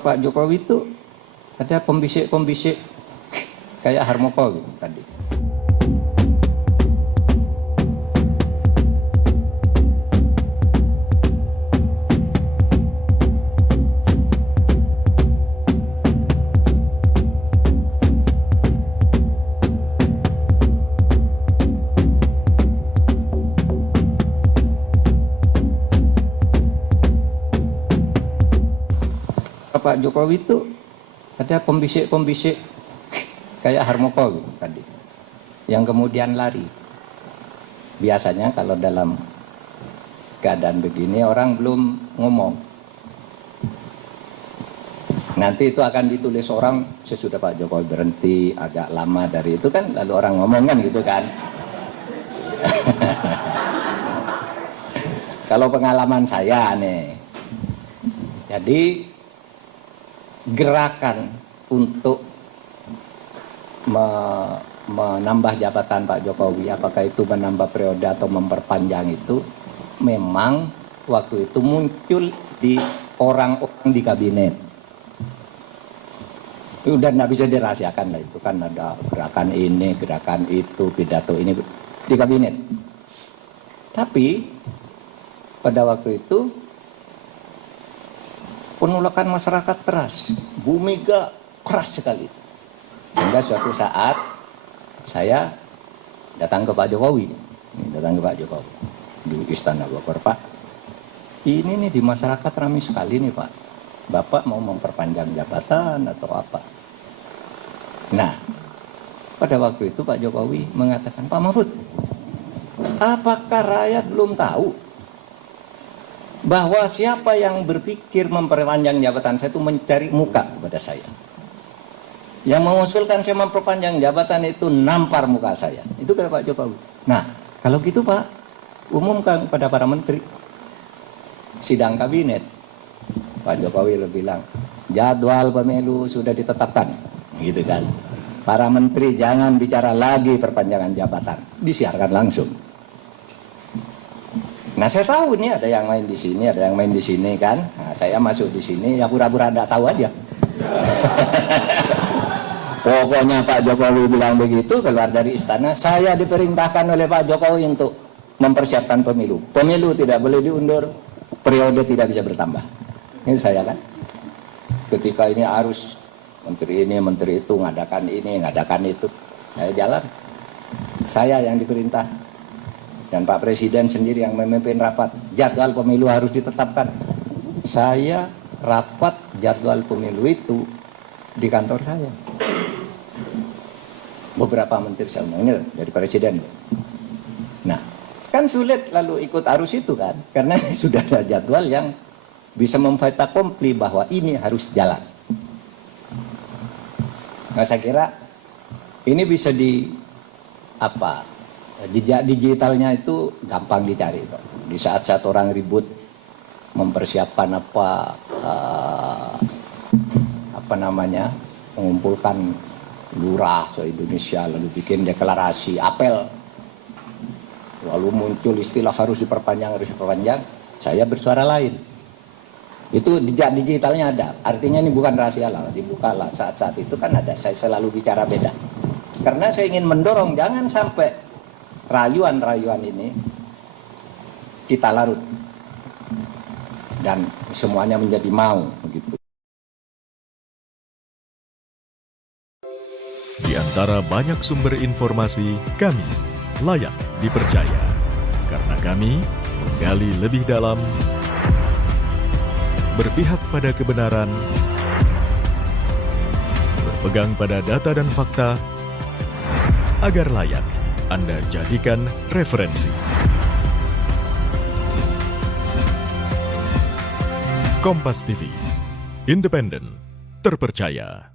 Pak Jokowi itu ada pembisik-pembisik kayak Harmoko gitu tadi. Pak Jokowi itu ada pembisik-pembisik kayak Harmoko gitu tadi, yang kemudian lari. Biasanya kalau dalam keadaan begini orang belum ngomong, nanti itu akan ditulis orang sesudah Pak Jokowi berhenti agak lama dari itu kan, lalu orang ngomong kan gitu kan. Kalau pengalaman saya nih, jadi gerakan untuk menambah jabatan Pak Jokowi, apakah itu menambah periode atau memperpanjang, itu memang waktu itu muncul di orang-orang di kabinet. Udah nggak bisa dirahasiakan lah, itu kan ada gerakan ini, gerakan itu, pidato ini di kabinet. Tapi pada waktu itu penolakan masyarakat keras, Bu Mega keras sekali. Sehingga suatu saat saya datang ke Pak Jokowi, di Istana Bogor. Pak, ini nih di masyarakat ramai sekali nih Pak, Bapak mau memperpanjang jabatan atau apa? Nah, pada waktu itu Pak Jokowi mengatakan, Pak Mahfud, apakah rakyat belum tahu bahwa siapa yang berpikir memperpanjang jabatan saya itu mencari muka kepada saya? Yang mengusulkan saya memperpanjang jabatan itu nampar muka saya. Itu kata Pak Jokowi. Nah, kalau gitu Pak, umumkan kepada para menteri. Sidang kabinet, Pak Jokowi lebih bilang, jadwal pemilu sudah ditetapkan, gitu kan. Para menteri jangan bicara lagi perpanjangan jabatan, disiarkan langsung. Nah, saya tahu nih ada yang main di sini, ada yang main di sini kan. Nah, saya masuk di sini ya pura-pura enggak tahu aja. Pokoknya Pak Jokowi bilang begitu, keluar dari istana, saya diperintahkan oleh Pak Jokowi untuk mempersiapkan pemilu. Pemilu tidak boleh diundur, periode tidak bisa bertambah. Ini saya kan. Ketika ini harus menteri ini, menteri itu, ngadakan ini, ngadakan itu. Saya jalan. Saya yang diperintah. Dan Pak Presiden sendiri yang memimpin rapat. Jadwal pemilu harus ditetapkan. Saya rapat jadwal pemilu itu di kantor saya. Beberapa menteri saya ngomong, ini dari Presiden. Nah, kan sulit lalu ikut arus itu kan. Karena sudah ada jadwal yang bisa memfaita kompli bahwa ini harus jalan. Nah, saya kira ini bisa jejak digitalnya itu gampang dicari kok. Di saat-saat orang ribut mempersiapkan mengumpulkan lurah se-Indonesia, lalu bikin deklarasi, apel, lalu muncul istilah harus diperpanjang, saya bersuara lain. Itu jejak digitalnya ada, artinya ini bukan rahasia lah, dibuka lah saat-saat itu kan ada, saya selalu bicara beda. Karena saya ingin mendorong jangan sampai rayuan-rayuan ini kita larut dan semuanya menjadi mau begitu. Di antara banyak sumber informasi, kami layak dipercaya karena kami menggali lebih dalam, berpihak pada kebenaran, berpegang pada data dan fakta, agar layak Anda jadikan referensi. Kompas TV, independen, terpercaya.